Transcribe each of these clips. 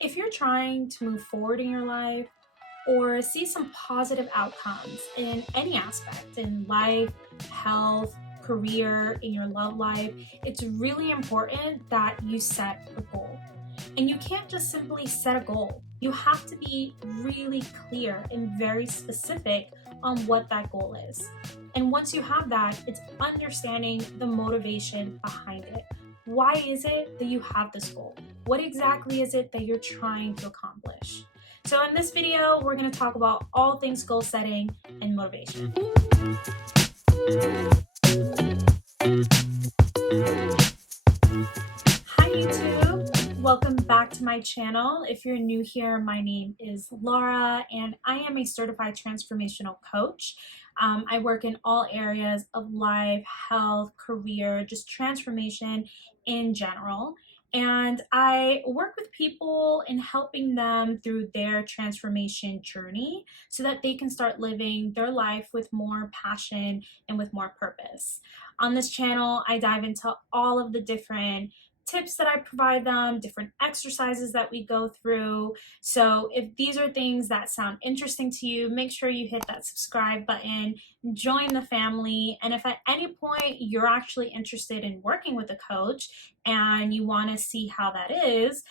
If you're trying to move forward in your life or see some positive outcomes in any aspect in life, health, career, in your love life, it's really important that you set a goal. And you can't just simply set a goal. You have to be really clear and very specific on what that goal is. And once you have that, it's understanding the motivation behind it. Why is it that you have this goal? What exactly is it that you're trying to accomplish? So in this video, we're going to talk about all things goal setting and motivation. Hi YouTube, welcome back to my channel. If you're new here, my name is Laura and I am a certified transformational coach. I work in all areas of life, health, career, just transformation in general. And I work with people in helping them through their transformation journey so that they can start living their life with more passion and with more purpose. On this channel, I dive into all of the different tips that I provide them, different exercises that we go through. So if these are things that sound interesting to you, make sure you hit that subscribe button, join the family. And if at any point you're actually interested in working with a coach and you want to see how that is,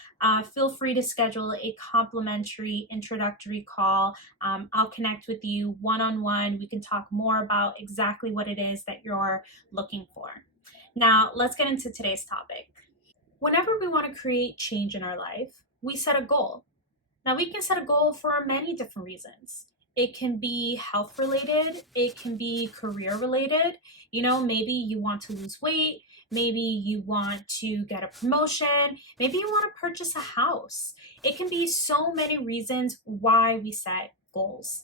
feel free to schedule a complimentary introductory call. I'll connect with you one-on-one. We can talk more about exactly what it is that you're looking for. Now, let's get into today's topic. Whenever we want to create change in our life, we set a goal. Now, we can set a goal for many different reasons. It can be health related, it can be career related. Maybe you want to lose weight, maybe you want to get a promotion, maybe you want to purchase a house. It can be so many reasons why we set goals.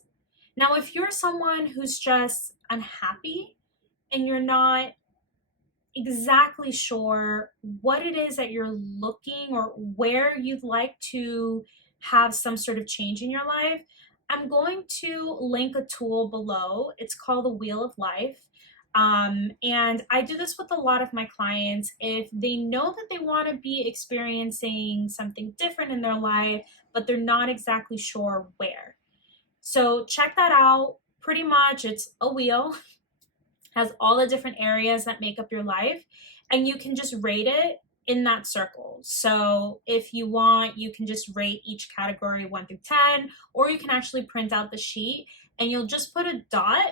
Now, if you're someone who's just unhappy and you're not exactly sure what it is that you're looking or where you'd like to have some sort of change in your life, I'm going to link a tool below. It's called the Wheel of Life. And I do this with a lot of my clients. If they know that they want to be experiencing something different in their life, but they're not exactly sure where. So check that out. Pretty much it's a wheel, has all the different areas that make up your life, and you can just rate it in that circle. So if you want, you can just rate each category 1 through 10, or you can actually print out the sheet and you'll just put a dot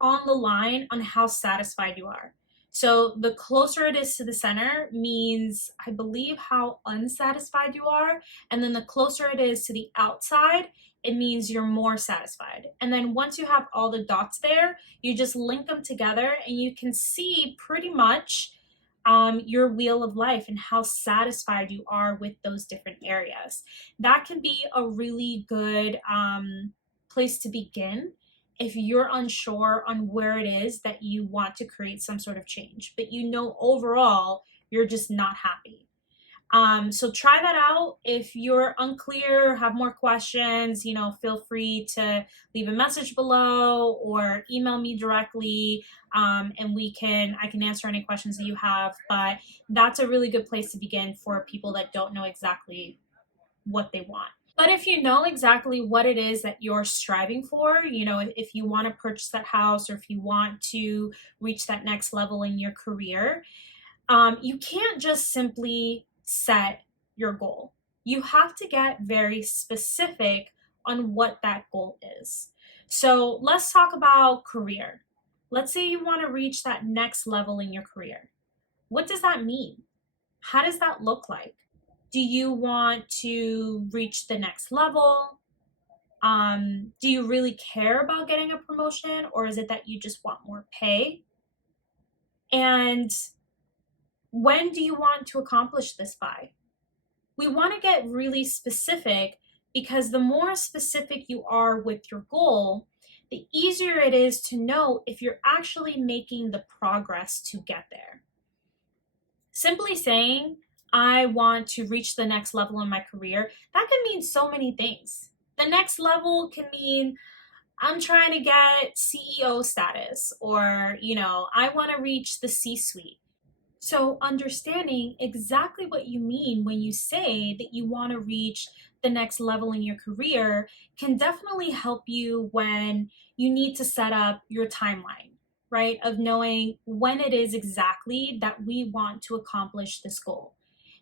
on the line on how satisfied you are. So the closer it is to the center means, I believe, how unsatisfied you are. And then the closer it is to the outside, it means you're more satisfied. And then once you have all the dots there, you just link them together and you can see pretty much your wheel of life and how satisfied you are with those different areas. That can be a really good place to begin if you're unsure on where it is that you want to create some sort of change, but overall you're just not happy. So try that out. If you're unclear, have more questions, feel free to leave a message below or email me directly, and I can answer any questions that you have. But that's a really good place to begin for people that don't know exactly what they want. But if you know exactly what it is that you're striving for, if you want to purchase that house or if you want to reach that next level in your career, you can't just simply set your goal. You have to get very specific on what that goal is. So let's talk about career. Let's say you want to reach that next level in your career. What does that mean? How does that look like? Do you want to reach the next level? Do you really care about getting a promotion, or is it that you just want more pay? And when do you want to accomplish this by? We want to get really specific because the more specific you are with your goal, the easier it is to know if you're actually making the progress to get there. Simply saying, I want to reach the next level in my career, that can mean so many things. The next level can mean I'm trying to get CEO status, or, I want to reach the C-suite. So, understanding exactly what you mean when you say that you want to reach the next level in your career can definitely help you when you need to set up your timeline, right? Of knowing when it is exactly that we want to accomplish this goal.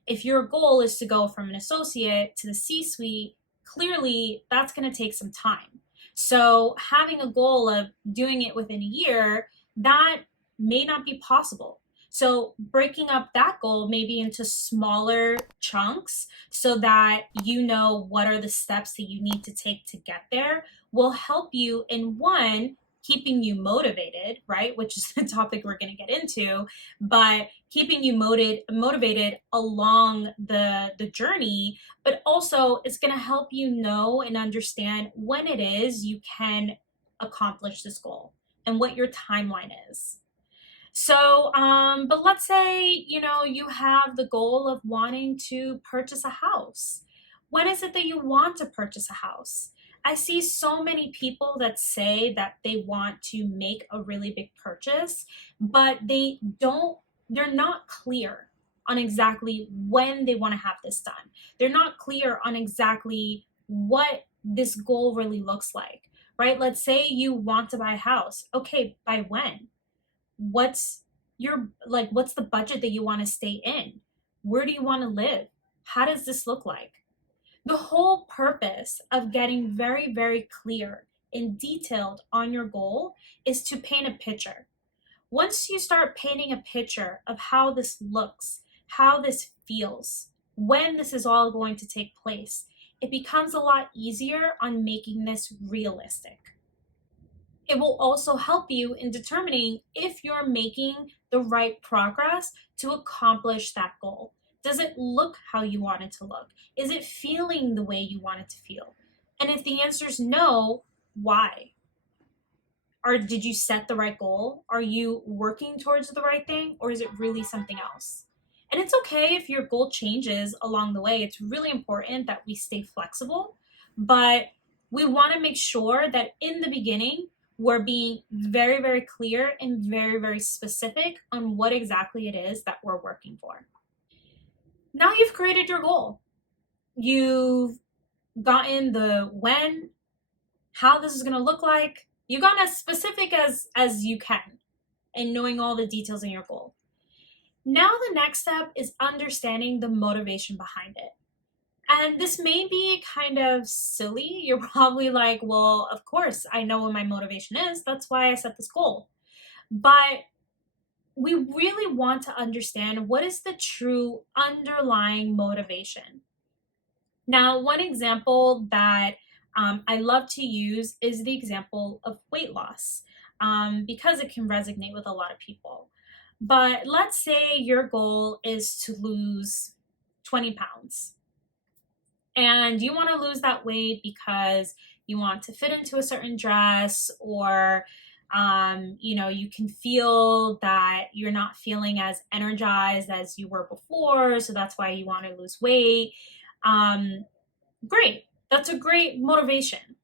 If your goal is to go from an associate to the C suite, clearly that's going to take some time. So, having a goal of doing it within a year, that may not be possible. So, breaking up that goal maybe into smaller chunks so that you know what are the steps that you need to take to get there will help you in one, keeping you motivated, right? Which is the topic we're going to get into, but keeping you motivated along the journey, but also it's going to help you know and understand when it is you can accomplish this goal and what your timeline is. So, but let's say, you have the goal of wanting to purchase a house. When is it that you want to purchase a house? I see so many people that say that they want to make a really big purchase, but they're not clear on exactly when they want to have this done. They're not clear on exactly what this goal really looks like, right? Let's say you want to buy a house. Okay, by when? What's what's the budget that you want to stay in? Where do you want to live? How does this look like? The whole purpose of getting very, very clear and detailed on your goal is to paint a picture. Once you start painting a picture of how this looks, how this feels, when this is all going to take place, it becomes a lot easier on making this realistic. It will also help you in determining if you're making the right progress to accomplish that goal. Does it look how you want it to look? Is it feeling the way you want it to feel? And if the answer is no, why? Or did you set the right goal? Are you working towards the right thing? Or is it really something else? And it's okay if your goal changes along the way. It's really important that we stay flexible, but we want to make sure that in the beginning, we're being very, very clear and very, very specific on what exactly it is that we're working for. Now you've created your goal. You've gotten the when, how this is going to look like. You've gotten as specific as you can and knowing all the details in your goal. Now the next step is understanding the motivation behind it. And this may be kind of silly. You're probably like, well, of course, I know what my motivation is. That's why I set this goal. But we really want to understand what is the true underlying motivation. Now, one example that I love to use is the example of weight loss because it can resonate with a lot of people. But let's say your goal is to lose 20 pounds and you want to lose that weight because you want to fit into a certain dress or you can feel that you're not feeling as energized as you were before, so that's why you want to lose weight. Great, that's a great motivation.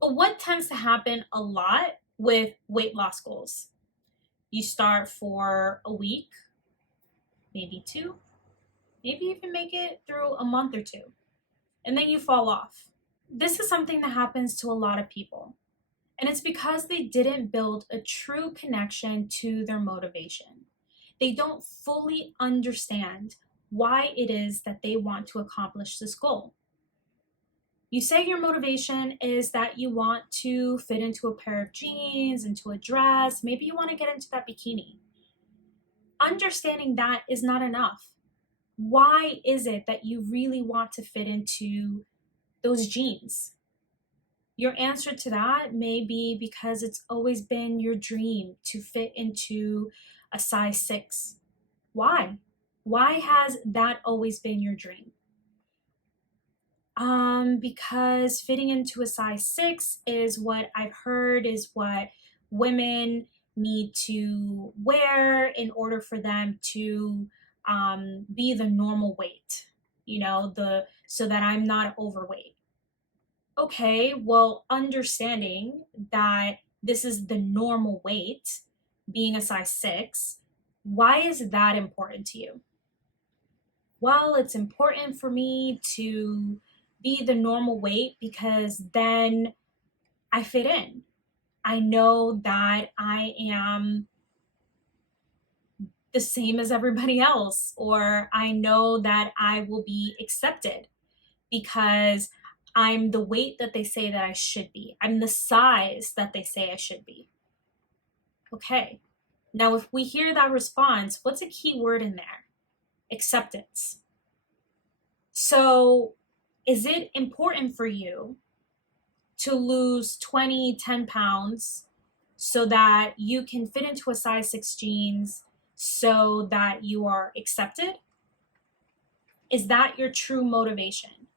But what tends to happen a lot with weight loss goals? You start for a week, maybe two, maybe even make it through a month or two, and then you fall off. This is something that happens to a lot of people. And it's because they didn't build a true connection to their motivation. They don't fully understand why it is that they want to accomplish this goal. You say your motivation is that you want to fit into a pair of jeans, into a dress, maybe you want to get into that bikini. Understanding that is not enough. Why is it that you really want to fit into those jeans? Your answer to that may be because it's always been your dream to fit into a size 6. Why? Why has that always been your dream? Because fitting into a size 6 is what I've heard is what women need to wear in order for them to be the normal weight, so that I'm not overweight. Okay, well, understanding that this is the normal weight, being a size 6, Why is that important to you? Well, it's important for me to be the normal weight because then I fit in. I know that I am the same as everybody else, or I know that I will be accepted because I'm the weight that they say that I should be. I'm the size that they say I should be. Okay. Now, if we hear that response, what's a key word in there? Acceptance. So, is it important for you to lose 10 pounds so that you can fit into a size 6 jeans so that you are accepted? Is that your true motivation?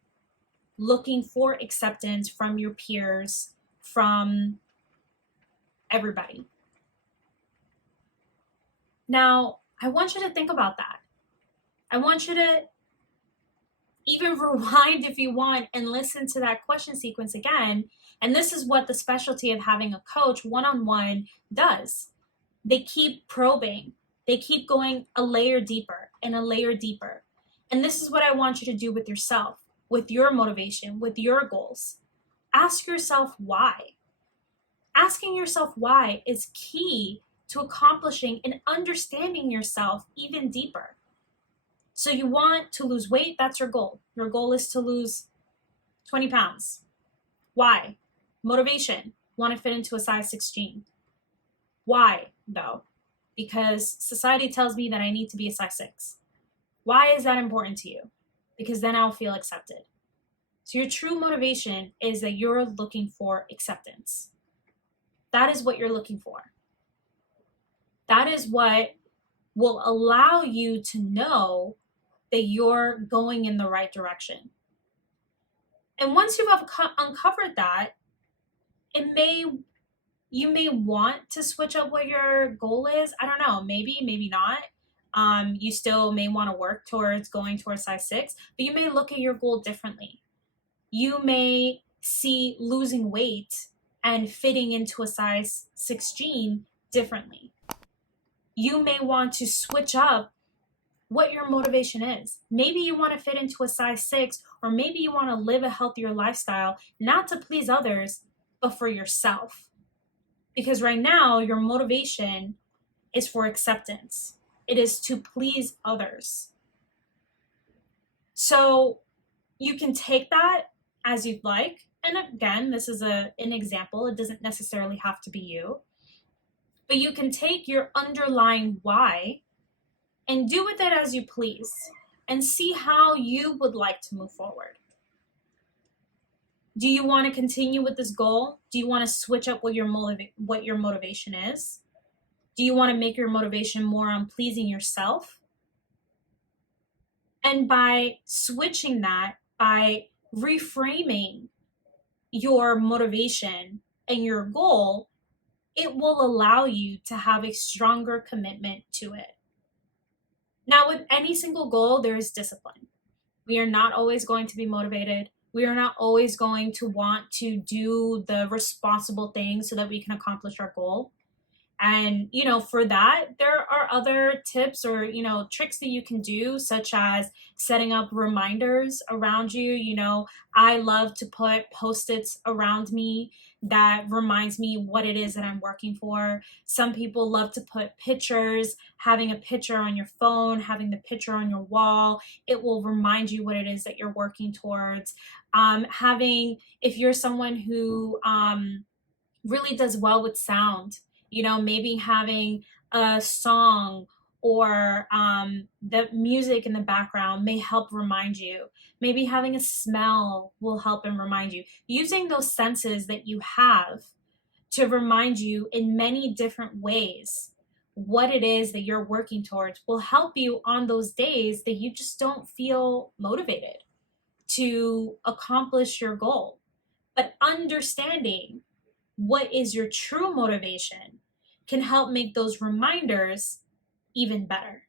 Looking for acceptance from your peers, from everybody. Now, I want you to think about that. I want you to even rewind if you want and listen to that question sequence again. And this is what the specialty of having a coach one-on-one does. They keep probing. They keep going a layer deeper and a layer deeper. And this is what I want you to do with yourself, with your motivation, with your goals. Ask yourself why. Asking yourself why is key to accomplishing and understanding yourself even deeper. So you want to lose weight, that's your goal. Your goal is to lose 20 pounds. Why? Motivation. Want to fit into a size 6 jean. Why, though? Because society tells me that I need to be a size 6. Why is that important to you? Because then I'll feel accepted. So your true motivation is that you're looking for acceptance. That is what you're looking for. That is what will allow you to know that you're going in the right direction. And once you've uncovered that, you may want to switch up what your goal is. I don't know, maybe not. You still may want to work towards going towards size 6, but you may look at your goal differently. You may see losing weight and fitting into a size 6 jean differently. You may want to switch up what your motivation is. Maybe you want to fit into a size 6, or maybe you want to live a healthier lifestyle, not to please others, but for yourself. Because right now, your motivation is for acceptance. It is to please others. So you can take that as you'd like. And again, this is an example. It doesn't necessarily have to be you. But you can take your underlying why and do with it as you please and see how you would like to move forward. Do you want to continue with this goal? Do you want to switch up what your motivation is? Do you want to make your motivation more on pleasing yourself? And by switching that, by reframing your motivation and your goal, it will allow you to have a stronger commitment to it. Now, with any single goal, there is discipline. We are not always going to be motivated. We are not always going to want to do the responsible things so that we can accomplish our goal. And, for that, there are other tips or, tricks that you can do, such as setting up reminders around you. I love to put Post-its around me that reminds me what it is that I'm working for. Some people love to put pictures, having a picture on your phone, having the picture on your wall. It will remind you what it is that you're working towards. If you're someone who really does well with sound, maybe having a song or the music in the background may help remind you. Maybe having a smell will help and remind you. Using those senses that you have to remind you in many different ways what it is that you're working towards will help you on those days that you just don't feel motivated to accomplish your goal. But understanding what is your true motivation can help make those reminders even better,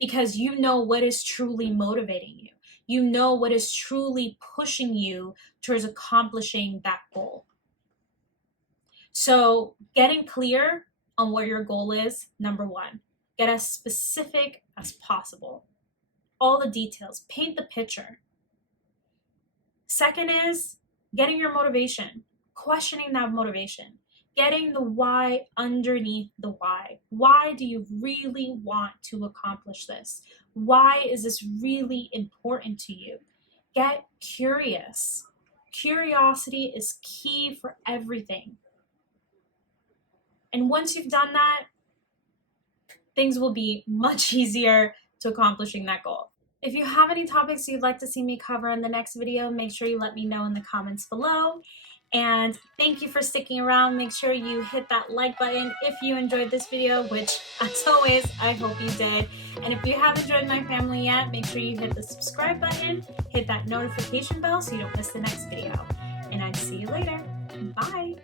because you know what is truly motivating you. You know what is truly pushing you towards accomplishing that goal. So getting clear on what your goal is, number one. Get as specific as possible. All the details. Paint the picture. Second is getting your motivation, questioning that motivation, getting the why underneath the why. Why do you really want to accomplish this? Why is this really important to you? Get curious. Curiosity is key for everything. And once you've done that, things will be much easier to accomplishing that goal. If you have any topics you'd like to see me cover in the next video, make sure you let me know in the comments below. And thank you for sticking around. Make sure you hit that like button if you enjoyed this video, which as always, I hope you did. And if you haven't joined my family yet, make sure you hit the subscribe button, hit that notification bell so you don't miss the next video. And I'd see you later. Bye.